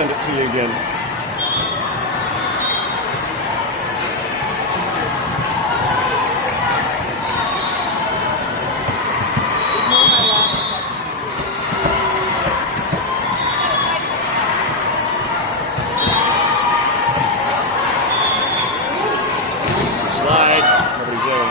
send it to you again. Slide. Nobody's in.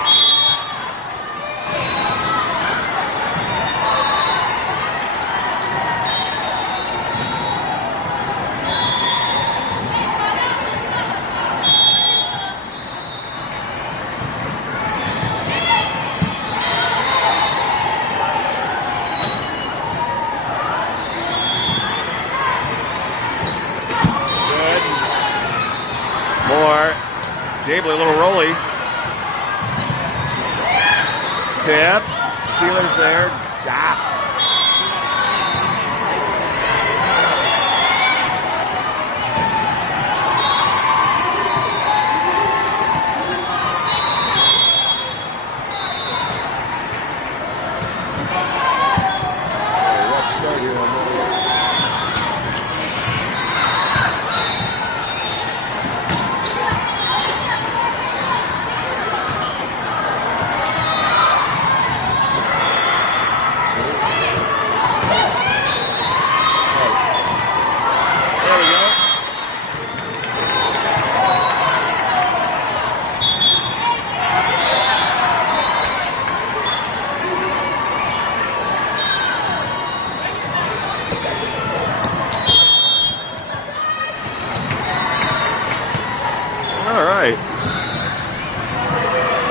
Gable, a little rolly. Tip. Steelers there. Rough start here on that.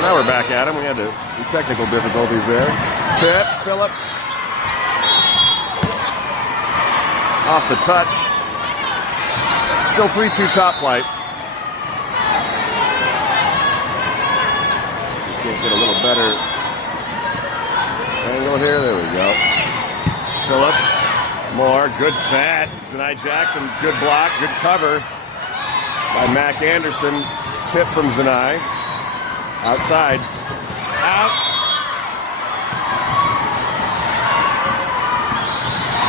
Now we're back at him. We had some technical difficulties there. Tip, Phillips. Off the touch. Still 3-2 top flight. Can't get a little better angle here. There we go. Phillips. More. Good set. Zanai Jackson. Good block. Good cover by Mac Anderson. Tip from Zanai. Outside. Out.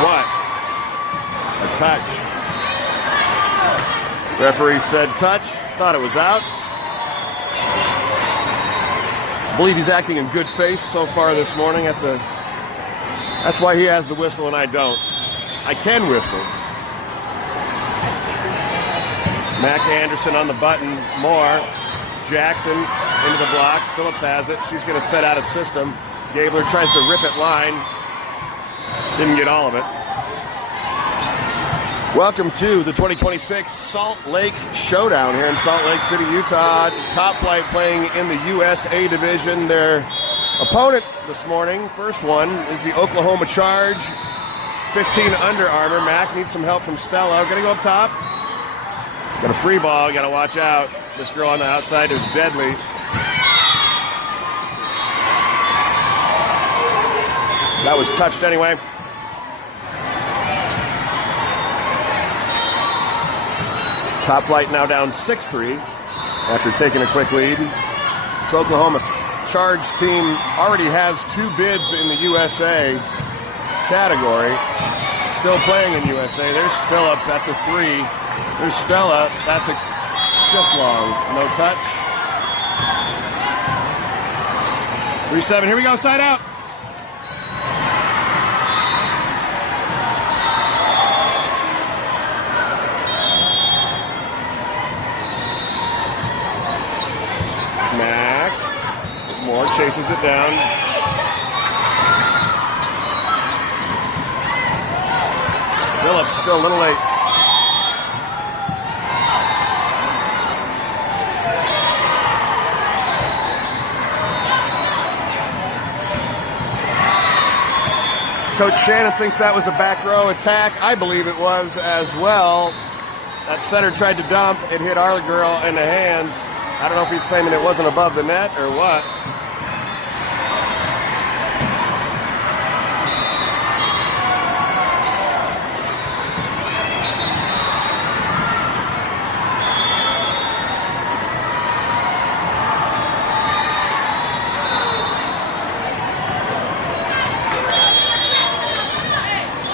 What? A touch. Referee said touch. Thought it was out. I believe he's acting in good faith so far this morning. That's why he has the whistle and I don't. I can whistle. Mac Anderson on the button. More. Jackson into the block. Phillips has it. She's going to set out a system. Gabler tries to rip it line. Didn't get all of it. Welcome to the 2026 Salt Lake Showdown here in Salt Lake City, Utah. Top Flight playing in the USA Division. Their opponent this morning, first one, is the Oklahoma Charge. 15 Under Armour. Mac needs some help from Stella. Going to go up top. Got a free ball. Got to watch out. This girl on the outside is deadly. That was touched anyway. Top Flight now down 6-3 after taking a quick lead. This Oklahoma Charge team already has 2 bids in the USA category. Still playing in USA. There's Phillips. That's a 3. There's Stella. That's a just long. No touch. 3-7. Here we go. Side out. Mac. Moore chases it down. Phillips still a little late. Coach Shannon thinks that was a back row attack. I believe it was as well. That center tried to dump. It hit our girl in the hands. I don't know if he's claiming it wasn't above the net or what.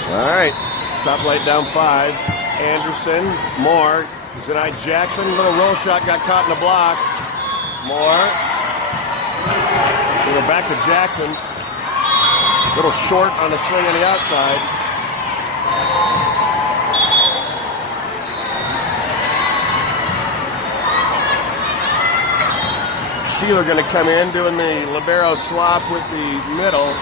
All right, Top Flight down 5. Anderson, Moore, Zanai Jackson, little roll shot, got caught in the block. Moore. We'll go back to Jackson. Little short on the swing on the outside. Sheeler going to come in, doing the libero swap with the middle.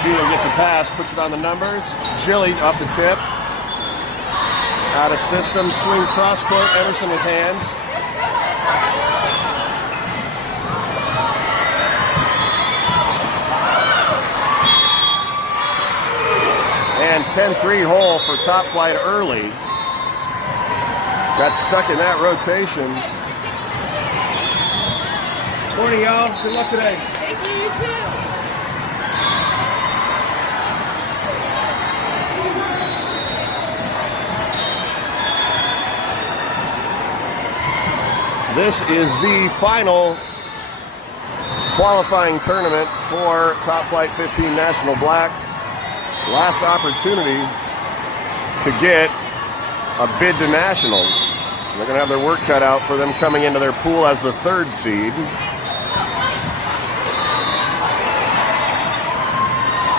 Sheeler gets a pass, puts it on the numbers. Gilly off the tip. Out of system, swing cross court, Emerson with hands. And 10-3 hole for Top Flight early. Got stuck in that rotation. Morning, y'all. Good luck today. Thank you, you too. This is the final qualifying tournament for Top Flight 15 National Black. Last opportunity to get a bid to Nationals. They're going to have their work cut out for them coming into their pool as the 3rd seed.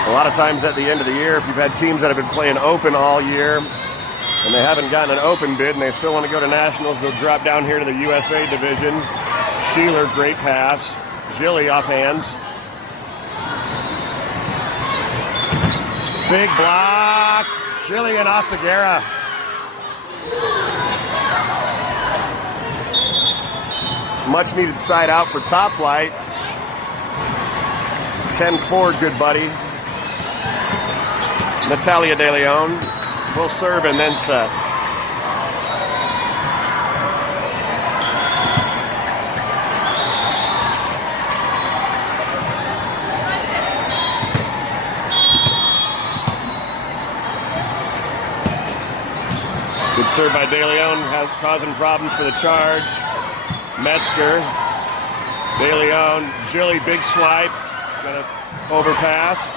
A lot of times at the end of the year, if you've had teams that have been playing open all year and they haven't gotten an open bid and they still want to go to Nationals, they'll drop down here to the USA division. Sheeler, great pass. Gilly off hands. Big block. Gilly and Oseguera. Much needed side out for Top Flight. 10-4, good buddy. Natalia De Leon will serve and then set. Good serve by De Leon, causing problems for the charge. Metzger, De Leon, Gilly, big swipe. Got an overpass.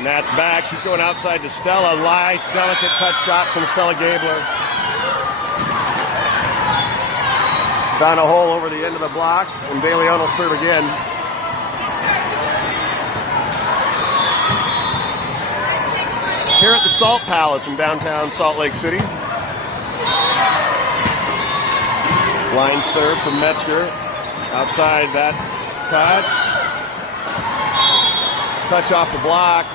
Nat's back. She's going outside to Stella. Nice, delicate touch shot from Stella Gabler. Found a hole over the end of the block, and De Leon will serve again. Here at the Salt Palace in downtown Salt Lake City. Line serve from Metzger. Outside that touch. Touch off the block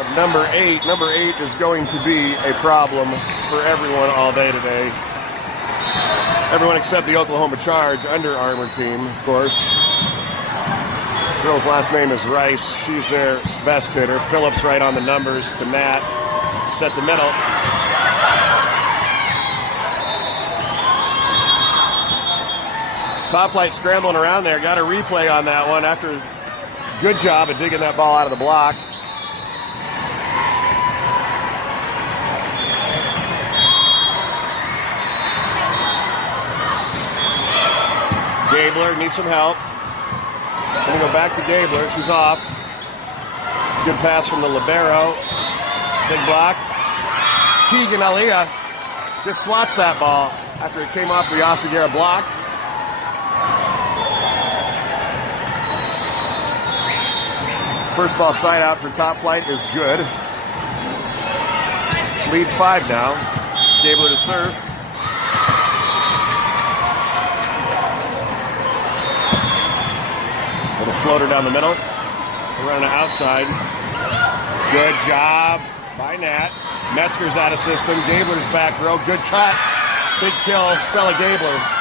of number 8. Number 8 is going to be a problem for everyone all day today. Everyone except the Oklahoma Charge Under Armour team, of course. Girl's last name is Rice. She's their best hitter. Phillips right on the numbers to Nat. Set the middle. Top Flight scrambling around there. Got a replay on that one after good job at digging that ball out of the block. Gabler needs some help. Going to go back to Gabler. She's off. Good pass from the libero. Big block. Keegan Aliyah just swats that ball after it came off the Oseguera block. First ball side out for Top Flight is good. Lead 5 now. Gabler to serve. Little floater down the middle. We're running outside. Good job by Nat. Metzger's out of system. Gabler's back row. Good cut. Big kill. Stella Gabler.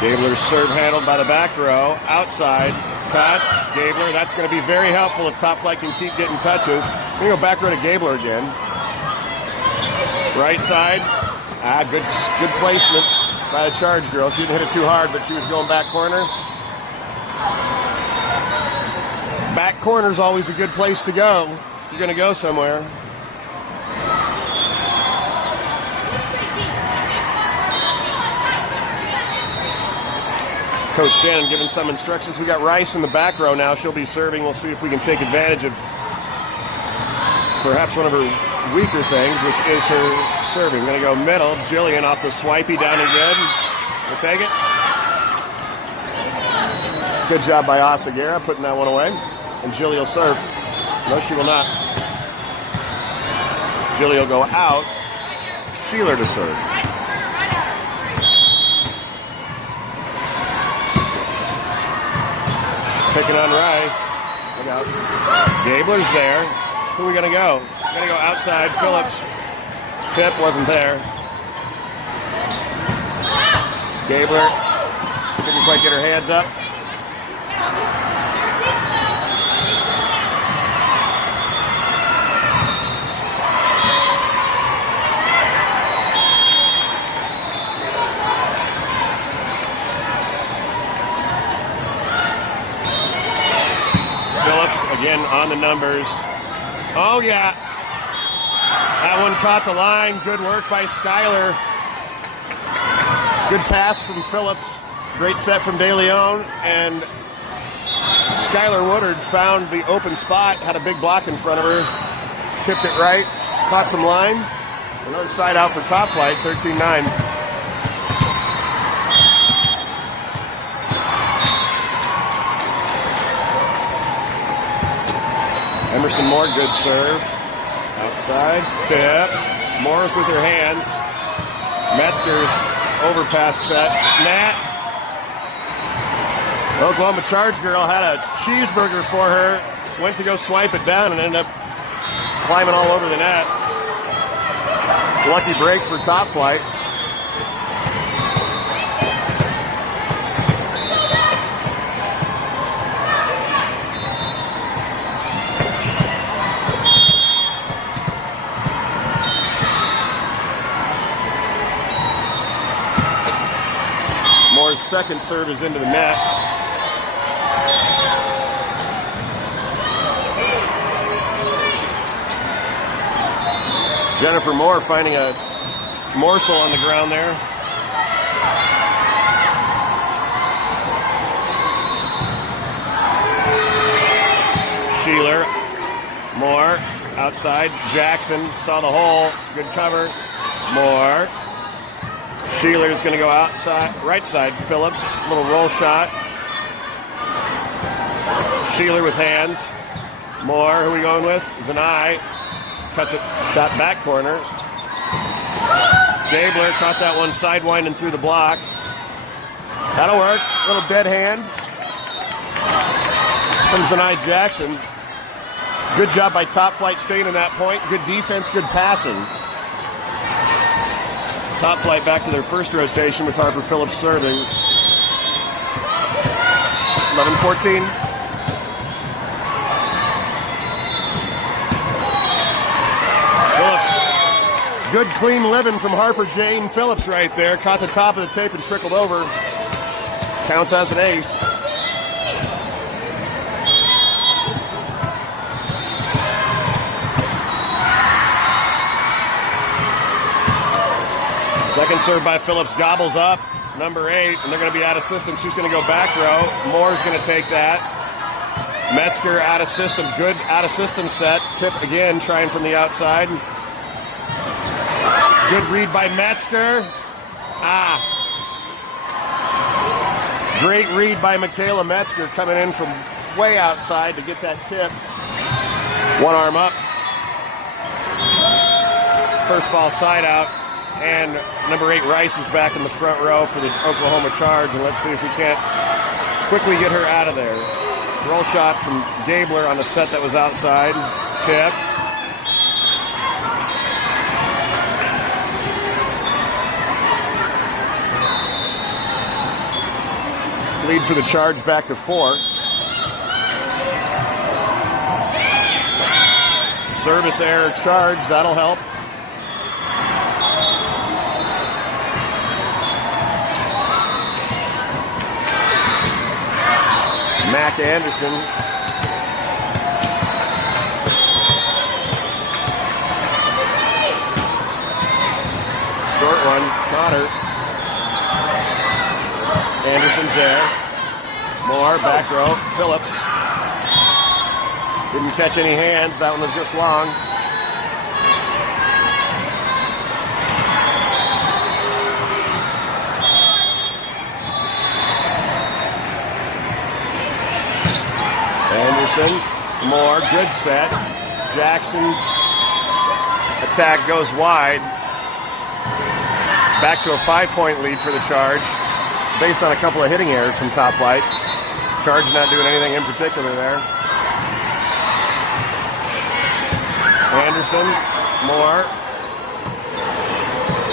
Gabler's serve handled by the back row. Outside. Touch. Gabler. That's going to be very helpful if Top Flight can keep getting touches. We're going to go back row to Gabler again. Right side. Good placement. by the charge girl. She didn't hit it too hard, but she was going back corner. Back corner's always a good place to go if you're going to go somewhere. Coach Shannon giving some instructions. We got Rice in the back row now. She'll be serving. We'll see if we can take advantage of perhaps one of her weaker things, which is her serving. Going to go middle. Jillian off the swipey, down and good. We'll take it. Good job by Asagera putting that one away. And Jillian will serve. No, she will not. Jillian will go out. Sheeler to serve. Picking on Rice. Look out. Gabler's there. Who are we going to go? We're going to go outside. Phillips. Tip wasn't there. Gabler didn't quite get her hands up. Again on the numbers. Oh, yeah. That one caught the line. Good work by Skyler. Good pass from Phillips. Great set from De Leon. And Skyler Woodard found the open spot, had a big block in front of her. Tipped it right. Caught some line. Another side out for Top Flight, 13-9. Emerson Moore, good serve. Outside, tip. Morris with her hands. Metzger's overpass set. Nat. Oklahoma Charge girl had a cheeseburger for her. Went to go swipe it down and ended up climbing all over the net. Lucky break for Top Flight. Moore's second serve is into the net. Jennifer Moore finding a morsel on the ground there. Sheeler, Moore, outside. Jackson saw the hole. Good cover. Moore. Sheeler's going to go outside, right side. Phillips, little roll shot. Sheeler with hands. Moore, who are we going with? Zanai. Cuts it, shot back corner. Gabler caught that one sidewinding through the block. That'll work. Little dead hand from Zanai Jackson. Good job by Top Flight staying in that point. Good defense, good passing. Top Flight back to their first rotation with Harper Phillips serving. 11-14. Phillips. Good clean living from Harper Jane Phillips right there. Caught the top of the tape and trickled over. Counts as an ace. Second serve by Phillips gobbles up. Number 8, and they're going to be out of system. She's going to go back row. Moore's going to take that. Metzger out of system. Good out of system set. Tip again, trying from the outside. Good read by Metzger. Great read by Michaela Metzger coming in from way outside to get that tip. One arm up. First ball side out. And number 8, Rice, is back in the front row for the Oklahoma Charge. And let's see if we can't quickly get her out of there. Roll shot from Gabler on a set that was outside. Tip. Lead for the Charge back to 4. Service error Charge, that'll help. Mac Anderson. Short one, Connor. Anderson's there. Moore, back row. Phillips. Didn't catch any hands. That one was just long. Anderson, Moore, good set. Jackson's attack goes wide. Back to a 5-point lead for the Charge, based on a couple of hitting errors from Top Flight. Charge not doing anything in particular there. Anderson, Moore.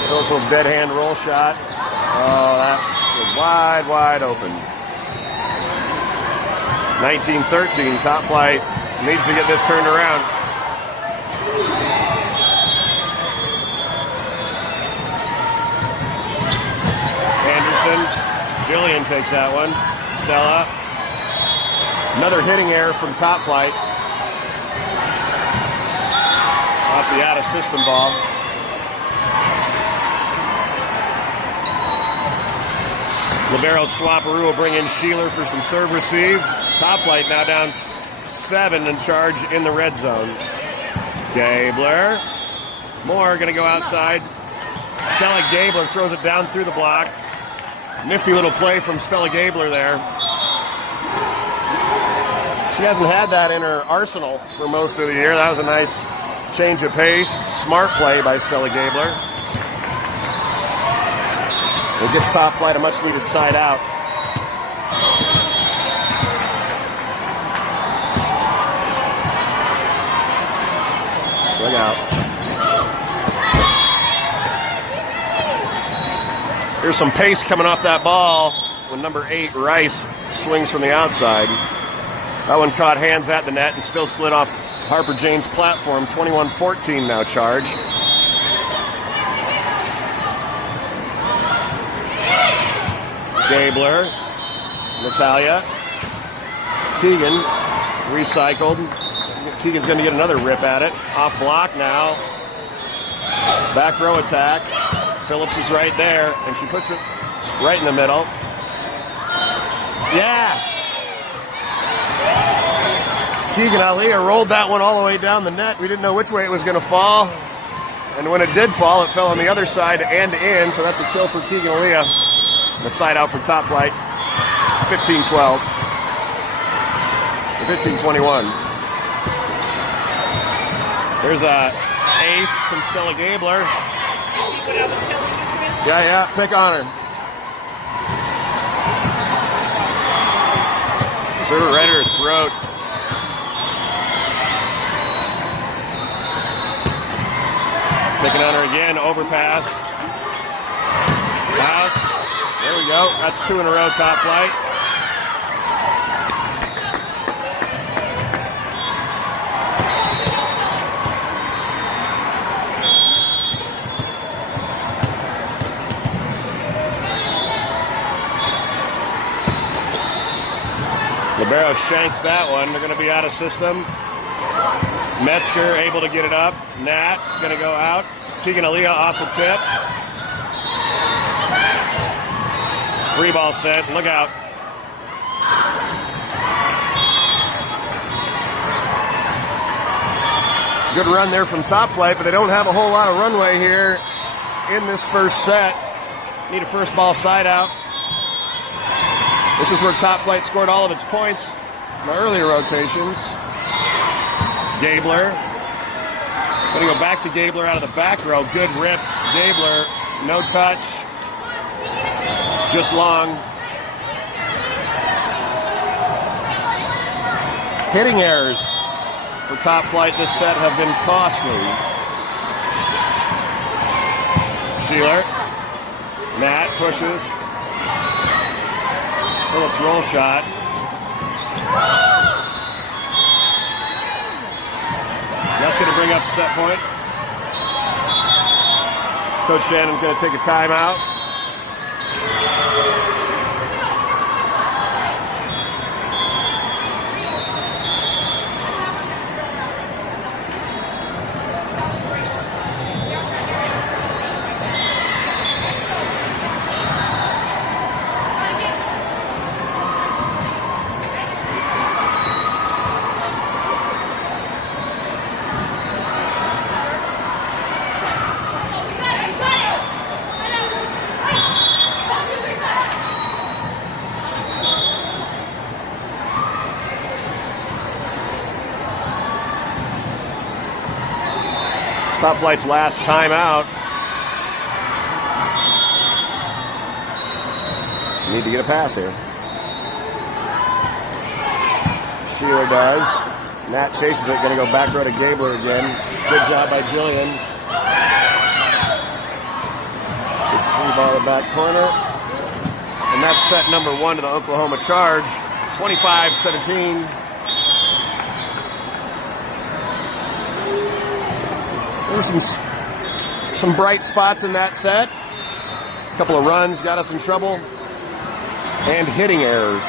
Phillips' little dead hand roll shot. Oh, that was wide open. 19-13, Top Flight needs to get this turned around. Anderson, Jillian takes that one. Stella. Another hitting error from Top Flight. Off the out-of-system ball. Libero Swaparoo will bring in Sheeler for some serve receive. Top Flight now down 7 and Charge in the red zone. Gabler. Moore going to go outside. Stella Gabler throws it down through the block. Nifty little play from Stella Gabler there. She hasn't had that in her arsenal for most of the year. That was a nice change of pace. Smart play by Stella Gabler. It gets Top Flight a much-needed side out. Look out. Here's some pace coming off that ball when number 8, Rice, swings from the outside. That one caught hands at the net and still slid off Harper James' platform. 21-14 now Charge. Gabler, Natalia, Keegan, recycled. Keegan's going to get another rip at it. Off block now. Back row attack. Phillips is right there, and she puts it right in the middle. Yeah! Keegan Aaliyah rolled that one all the way down the net. We didn't know which way it was going to fall. And when it did fall, it fell on the other side and in, so that's a kill for Keegan Aaliyah. The side out for Top Flight, 15-12. 15-21. There's a ace from Stella Gabler. See what I was telling you, Chris? Yeah, pick on her. Serve right at her throat. Picking on her again, overpass. Out. There we go. That's 2 in a row, Top Flight. Libero shanks that one. They're going to be out of system. Metzger able to get it up. Nat going to go out. Keegan Aaliyah off the tip. Free ball set. Look out. Good run there from Top Flight, but they don't have a whole lot of runway here in this first set. Need a first ball side out. This is where Top Flight scored all of its points in the earlier rotations. Gabler. Going to go back to Gabler out of the back row. Good rip. Gabler, no touch. Just long. Hitting errors for Top Flight this set have been costly. Sheeler. Nat pushes. Phillips roll shot. That's going to bring up set point. Coach Shannon's going to take a timeout. Top Flight's last timeout. Need to get a pass here. Sheeler does. Nat chases it, going to go back row to Gabler again. Good job by Jillian. Good free ball in the back corner. And that's set number 1 to the Oklahoma Charge. 25-17. There's some bright spots in that set. A couple of runs got us in trouble. And hitting errors.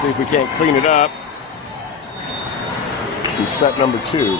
See if we can't clean it up in set number 2.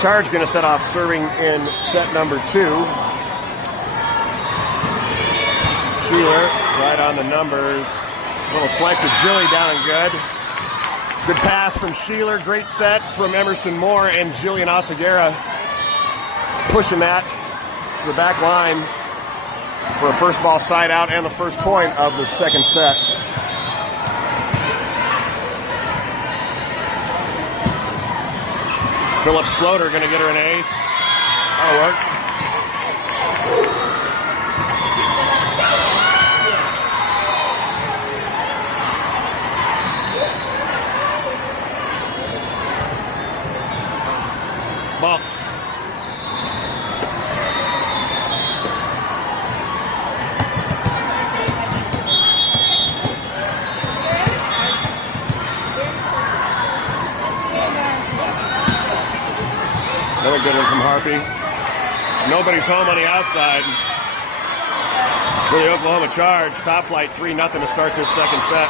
Charge going to set off serving in set number 2. Sheeler right on the numbers. A little swipe to Jilly down and good. Good pass from Sheeler. Great set from Emerson Moore and Jillian Oseguera. Pushing that to the back line for a first ball side out and the first point of the second set. Phillips floater going to get her an ace. That'll work. Ball. Another good one from Harpy. Nobody's home on the outside for the Oklahoma Charge. Top Flight 3-0 to start this second set.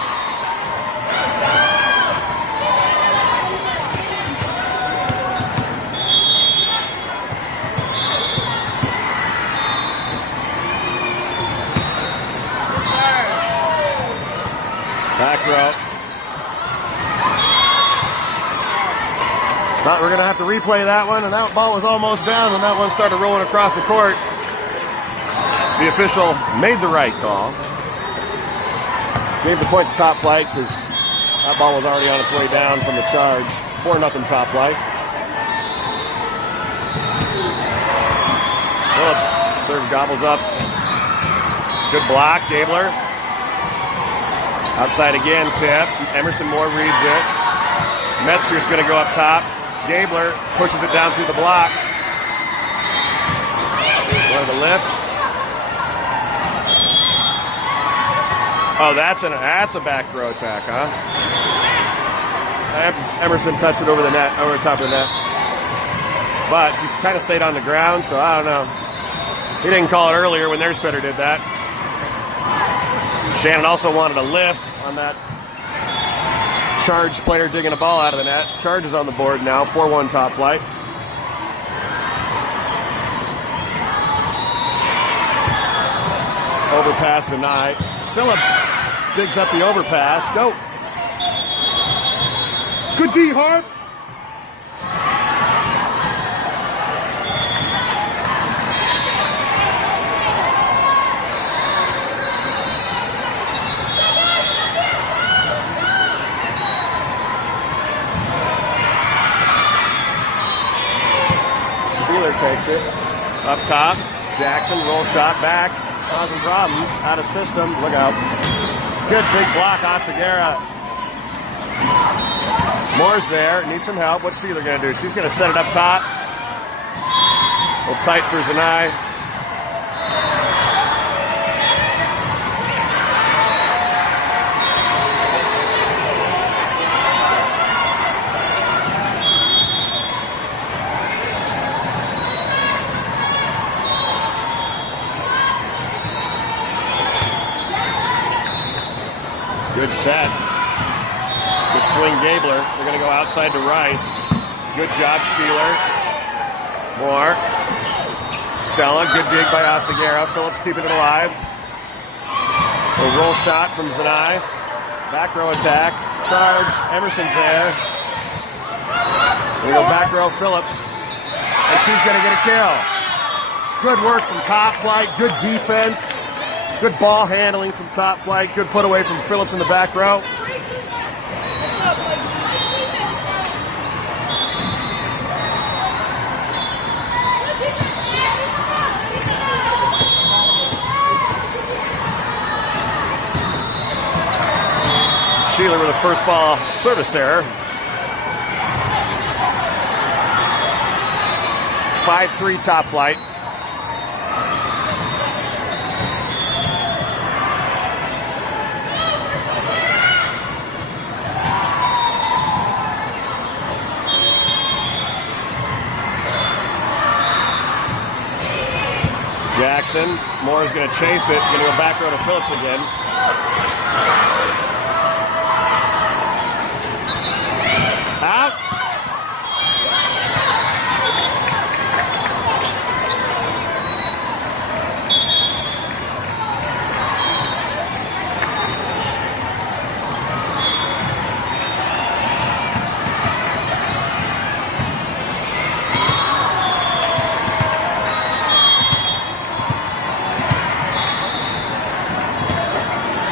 Back row. Thought we're going to have to replay that one, and that ball was almost down when that one started rolling across the court. The official made the right call. Gave the point to Top Flight because that ball was already on its way down from the Charge. 4-0 Top Flight. Phillips, serve gobbles up. Good block, Gabler. Outside again, tip. Emerson Moore reads it. Metzger's going to go up top. Gabler pushes it down through the block. One of the lift. Oh, that's a back row attack, huh? Emerson touched it over the net, over the top of the net. But she's kind of stayed on the ground, so I don't know. He didn't call it earlier when their setter did that. Shannon also wanted a lift on that Charge player digging a ball out of the net. Charge is on the board now, 4-1 Top Flight. Overpass denied. Phillips digs up the overpass. Go. Good D, Harp. Takes it up top. Jackson roll shot back, causing problems. Out of system. Look out. Good big block, Asagera. Moore's there. Needs some help. What's Sheeler going to do? She's going to set it up top. A little tight for Zanai. Good set. Good swing, Gabler. They're going to go outside to Rice. Good job, Sheeler. Moore. Stella. Good dig by Asagera. Phillips keeping it alive. A roll shot from Zanai. Back row attack. Charge. Emerson's there. We go back row, Phillips. And she's going to get a kill. Good work from Top Flight. Good defense. Good ball handling from Top Flight. Good put away from Phillips in the back row. Sheeler with a first ball service error. 5-3 Top Flight. Jackson. Moore's going to chase it. Going to go back row to Phillips again. Out.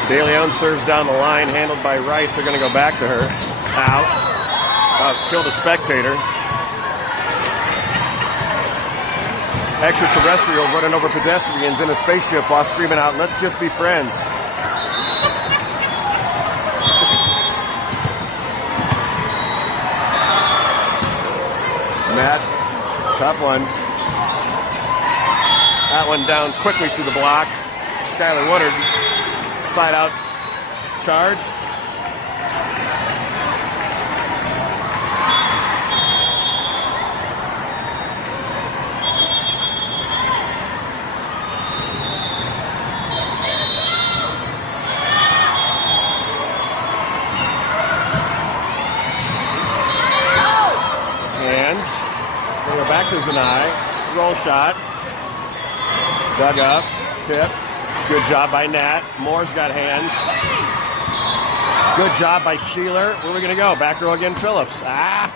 De Leon serves down the line, handled by Rice. They're going to go back to her. Out. Killed a spectator. extraterrestrial running over pedestrians in a spaceship while screaming out, "Let's just be friends." Matt, tough one. That one down quickly through the block. Skylar Woodard, side out charge. Hands. We'll go back to Zanai. Roll shot. Dug up. Tip. Good job by Nat. Moore's got hands. Good job by Sheeler. Where are we going to go? Back row again, Phillips. Ah.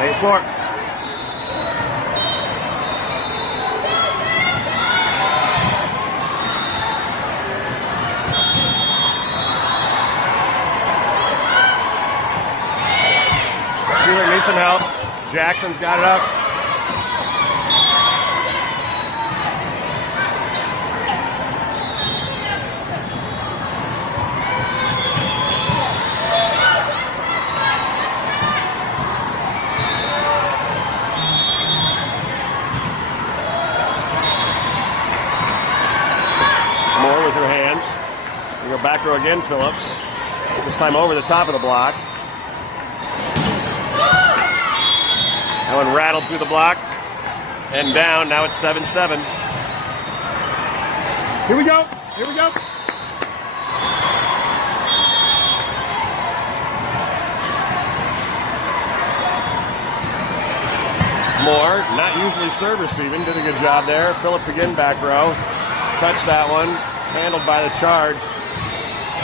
Wait for it. Sheeler needs some help. Jackson's got it up. Moore with her hands. We go back row again, Phillips. This time over the top of the block. That one rattled through the block and down. Now it's 7-7. Here we go. Here we go. Moore, not usually serve receiving, did a good job there. Phillips again back row. Cuts that one. Handled by the charge.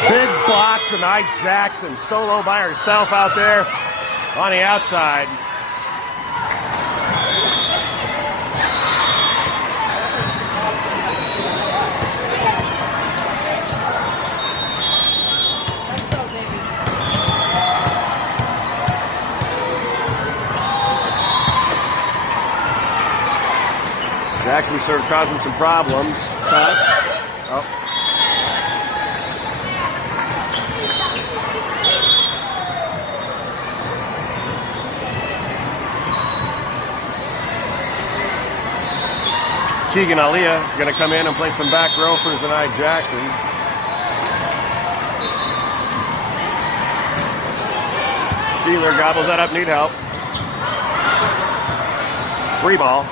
Big blocks and Ike Jackson solo by herself out there on the outside. Jackson started causing some problems. Touch. Oh. Keegan Aliyah going to come in and play some back row for Zanai Jackson. Sheeler gobbles that up. Need help. Free ball.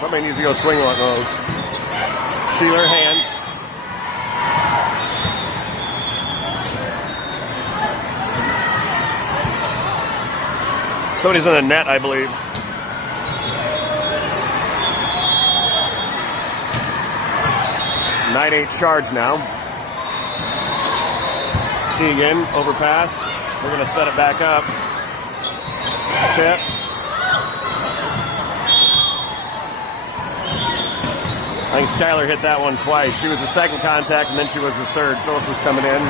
Somebody needs to go swing on those. Sheeler, hands. Somebody's in the net, I believe. Nine-8 charge now. Keegan, overpass. We're going to set it back up. Tip. I think Skylar hit that one twice. She was the second contact, and then she was the third. Phillips was coming in.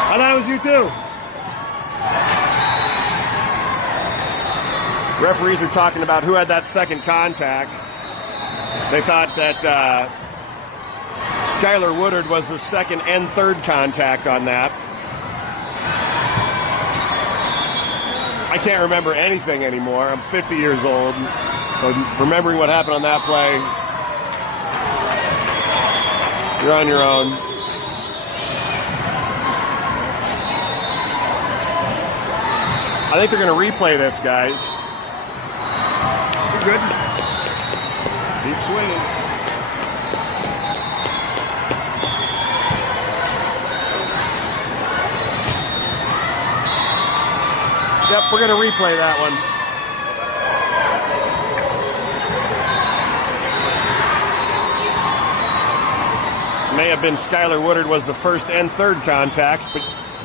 I thought it was you too. Referees are talking about who had that second contact. They thought that Skylar Woodard was the second and third contact on that. I can't remember anything anymore. I'm 50 years old, so remembering what happened on that play, you're on your own. I think they're going to replay this, guys. Good. Keep swinging. Yep, we're going to replay that one. may have been Skylar Woodard was the first and third contacts,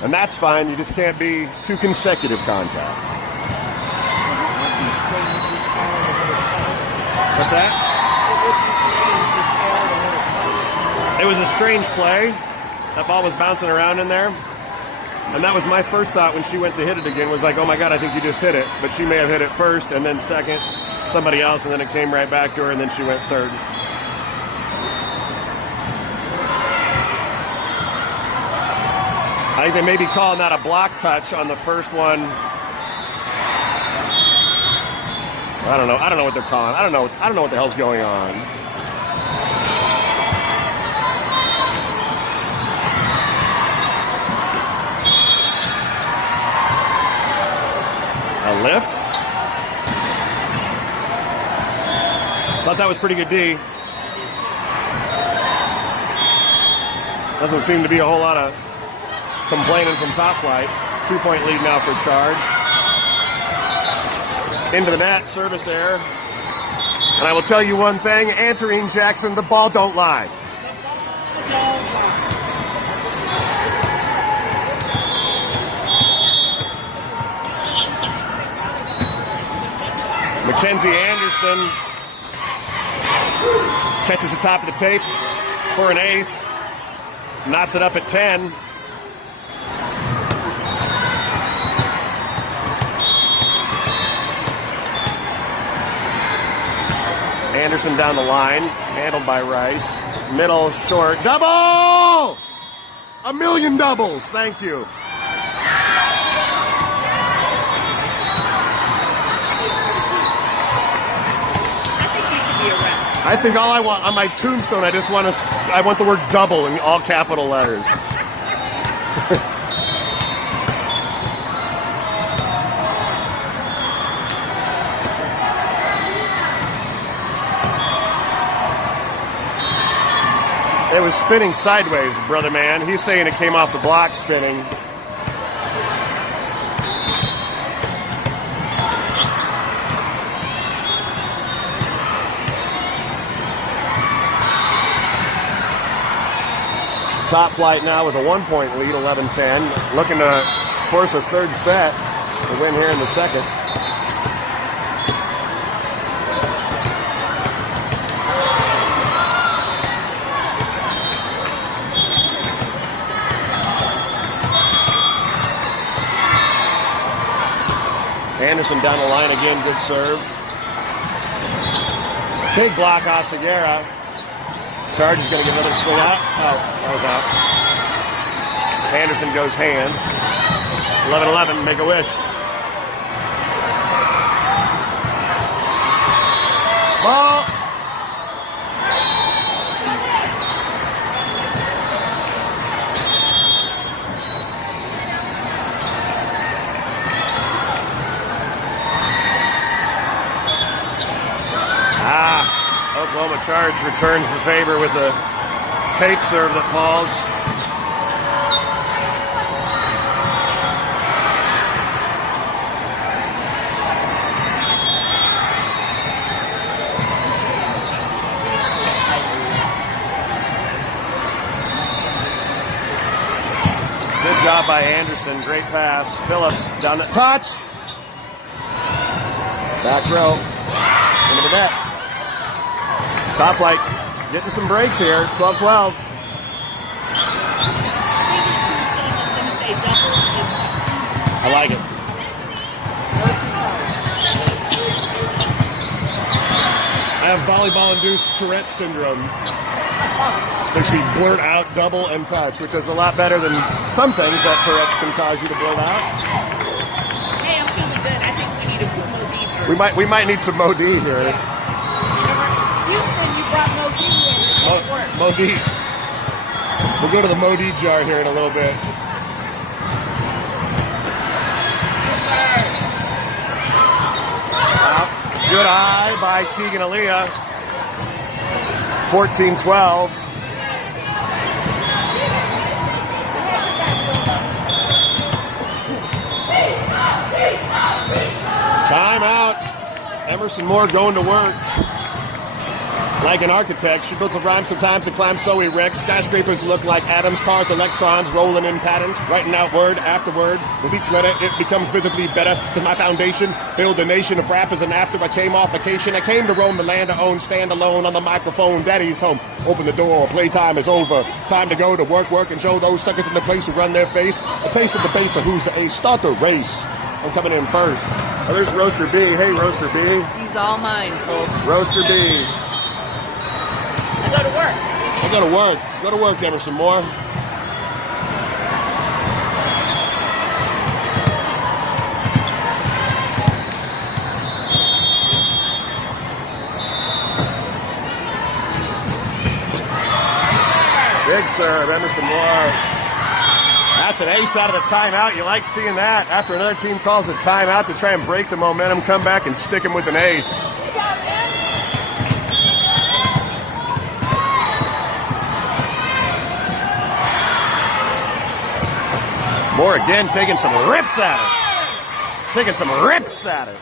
and that's fine. You just can't be two consecutive contacts. What's that? It was a strange play. That ball was bouncing around in there. And that was my first thought when she went to hit it again, was like, oh my God, I think you just hit it. But she may have hit it first and then second, somebody else, and then it came right back to her, and then she went third. I think they may be calling that a block touch on the first one. I don't know. I don't know what they're calling. I don't know what the hell's going on. A lift. Thought that was pretty good D. Doesn't seem to be a whole lot of complaining from Top Flight. 2-point lead now for Charge. Into the net, service error. And I will tell you one thing, Antarine Jackson, the ball don't lie. Mackenzie Anderson catches the top of the tape for an ace. Knots it up at 10. Anderson down the line, handled by Rice. Middle, short, double! A million doubles, thank you. I think all I want on my tombstone, I want the word double in all capital letters. It was spinning sideways, brother man. He's saying it came off the block spinning. Top Flight now with a 1-point lead, 11-10. Looking to force a third set to win here in the second. Anderson down the line again, good serve. Big block, Oseguera. Charge is going to get another swing out. Oh, that was out. Anderson goes hands. 11-11, make a wish. Ball. Oklahoma Charge returns the favor with the tape serve that falls. Good job by Anderson. Great pass. Phillips down the touch. Back row. Into the net. Top Flight getting some breaks here. 12-12. I like it. I have volleyball-induced Tourette syndrome. This makes me blurt out double and touch, which is a lot better than some things that Tourette's can cause you to blurt out. Hey, I'm feeling good. I think we need to put Mo D first. We might need some Mo D here. Houston, you brought Mo D in. Mo D. We'll go to the Mo D jar here in a little bit. Good eye by Keegan Aaliyah. 14-12. Timeout. Emerson Moore going to work. Like an architect, she builds a rhyme sometimes to climb so erect. Skyscrapers look like atoms, cars, electrons, rolling in patterns, writing out word after word. With each letter, it becomes visibly better. Cause my foundation, build a nation of rappers, and after I came off vacation, I came to roam the land I own, stand alone on the microphone. Daddy's home. Open the door, playtime is over. Time to go to work, and show those suckers in the place who run their face. A taste of the base of who's the ace. Start the race. I'm coming in first. Oh, there's Roaster B. Hey, Roaster B. He's all mine, folks. Roaster B. I go to work. I go to work. Go to work, Emerson Moore. Big serve, Emerson Moore. That's an ace out of the timeout. You like seeing that. After another team calls a timeout to try and break the momentum, come back and stick him with an ace. Moore again taking some rips at it. Taking some rips at it.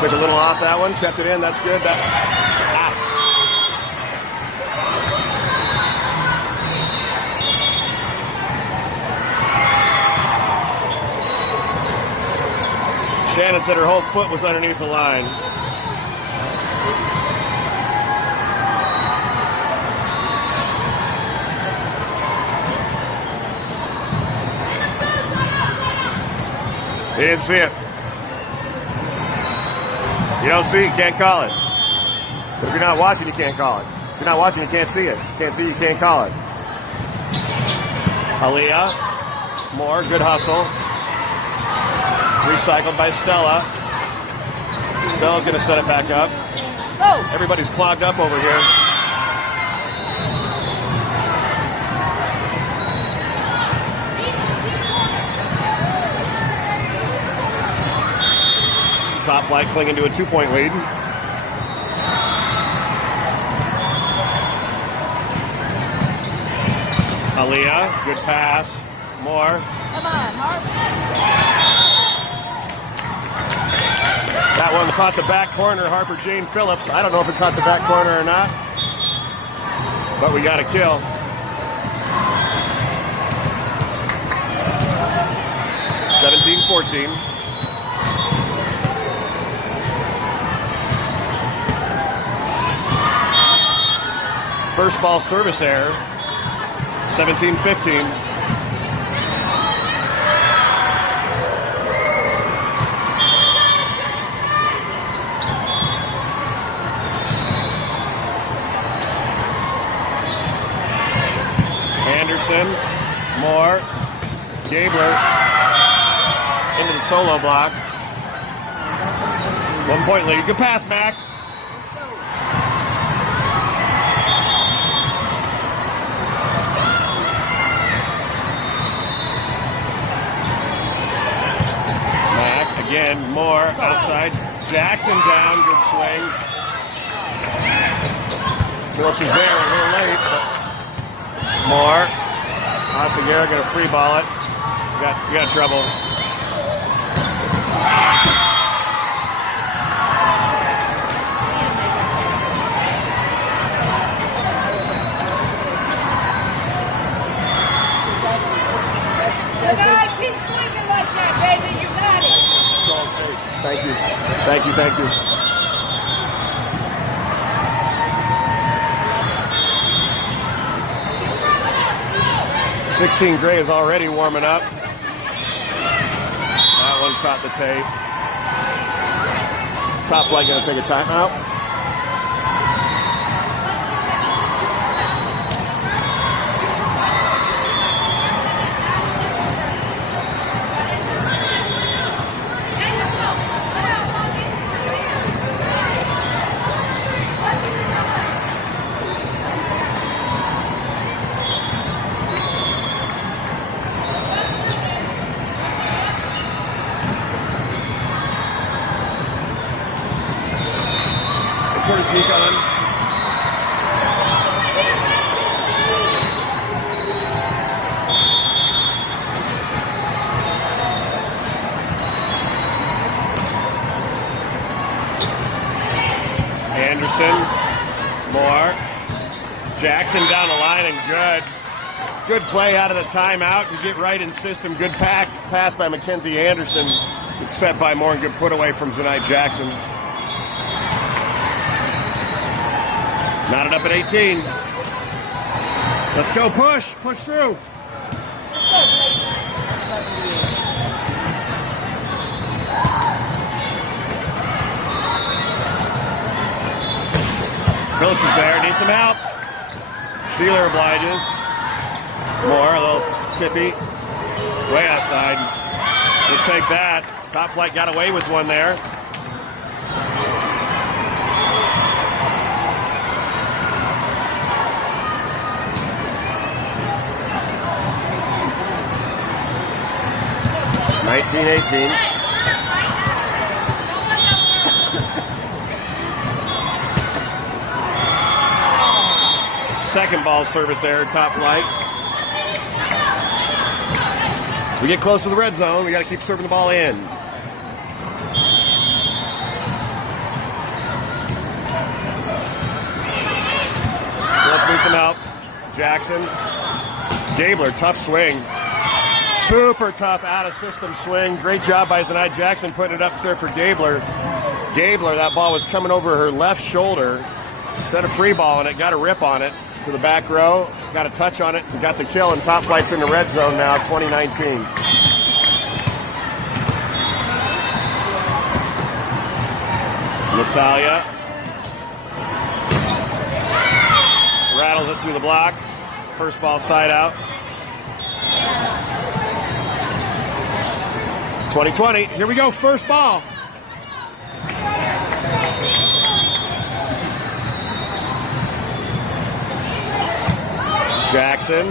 Took a little off that one, kept it in, that's good. Shannon said her whole foot was underneath the line. He didn't see it. You don't see it, you can't call it. But if you're not watching, you can't call it. If you're not watching, you can't see it. You can't see it, you can't call it. Aaliyah. Moore, good hustle. Recycled by Stella. Stella's going to set it back up. Oh! Everybody's clogged up over here. Top flight clinging to a 2-point lead. Aaliyah, good pass. Moore. Come on, Harper. That one caught the back corner, Harper Jane Phillips. I don't know if it caught the back corner or not, but we got a kill. (17-14). First ball service error. 17-15. Anderson, Moore, Gabler into the solo block. 1 point lead. Good pass, Mac. Mac again, Moore outside. Jackson down, good swing. Phillips is there a little late, but Moore. Oseguera going to free ball it. You got trouble. Keep swinging like that, baby. You got it. Strong take. Thank you. Thank you. Thank you. $16 Gray is already warming up. That one caught the tape. Top flight going to take a timeout. Jackson down the line and good. Good play out of the timeout to get right in system. Good pass by Mackenzie Anderson. Good set by Moore and good put away from Zanai Jackson. Knotted up at 18. Let's go, push through. Phillips is there, needs some help. Sheeler obliges. Moore, a little tippy. Way outside. We'll take that. Top Flight got away with one there. (19-18). Second ball service error, Top Flight. We get close to the red zone. We got to keep serving the ball in. Let's need some help. Jackson. Gabler, tough swing. Super tough out-of-system swing. Great job by Zanai Jackson putting it up there for Gabler. Gabler, that ball was coming over her left shoulder. Instead of free balling it, got a rip on it to the back row. Got a touch on it and got the kill, and Top Flight's in the red zone now, 2019. Natalia rattles it through the block. First ball side out. 2020. Here we go. First ball. Jackson.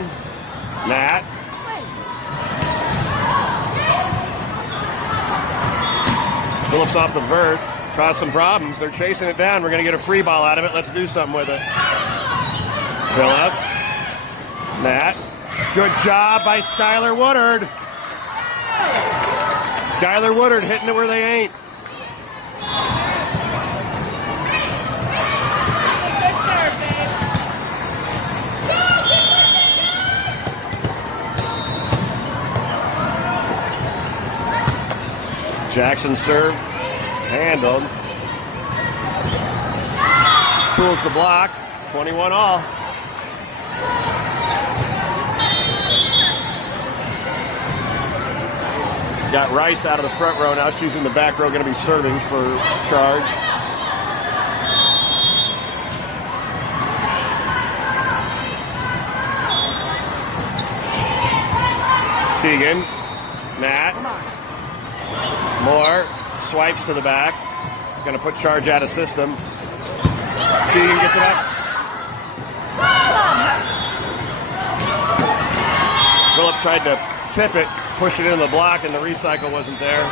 Nat. Phillips off the vert. Caused some problems. They're chasing it down. We're going to get a free ball out of it. Let's do something with it. Phillips. Nat. Good job by Skylar Woodard. Skylar Woodard hitting it where they ain't. Jackson serve. Handled. Tools the block. 21 all. Got Rice out of the front row. Now she's in the back row, going to be serving for charge. Keegan. Nat. Moore. Swipes to the back. Going to put charge out of system. Keegan gets it up. Phillip tried to tip it, push it into the block, and the recycle wasn't there.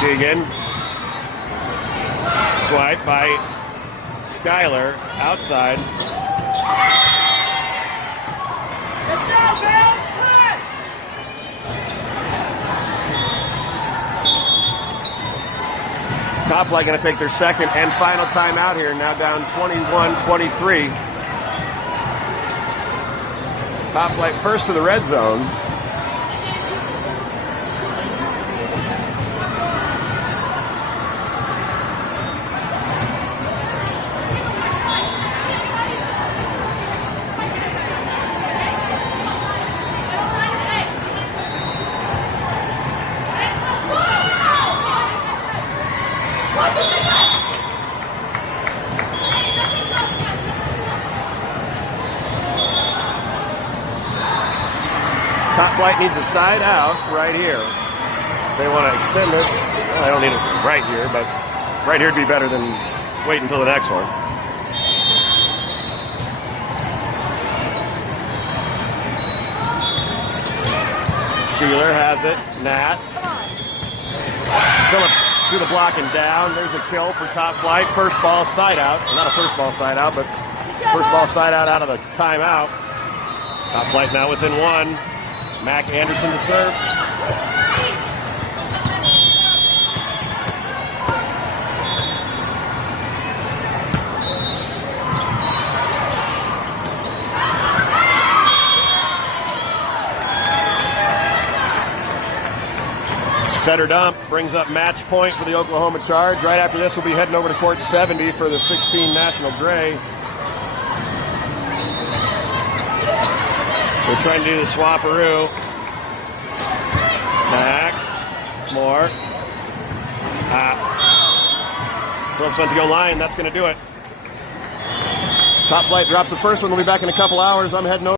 Keegan. Swipe by Skylar outside. Let's go, girls! Top Flight going to take their second and final time out here, now down 21-23. Top Flight first to the red zone. Top Flight needs a side out right here. If they want to extend this, I don't need it right here, but right here would be better than wait until the next one. Sheeler has it. Nat. Phillips through the block and down. There's a kill for Top Flight. First ball side out. Well, not a first ball side out, but First ball side out of the timeout. Top flight now within one. Mac Anderson to serve. Setter dump brings up match point for the Oklahoma Charge. Right after this, we'll be heading over to court 70 for the 16 National Gray. We're trying to do the swapperoo. Back. More. Phillips went to go line. That's going to do it. Top flight drops the first one. We'll be back in a couple hours. I'm heading over.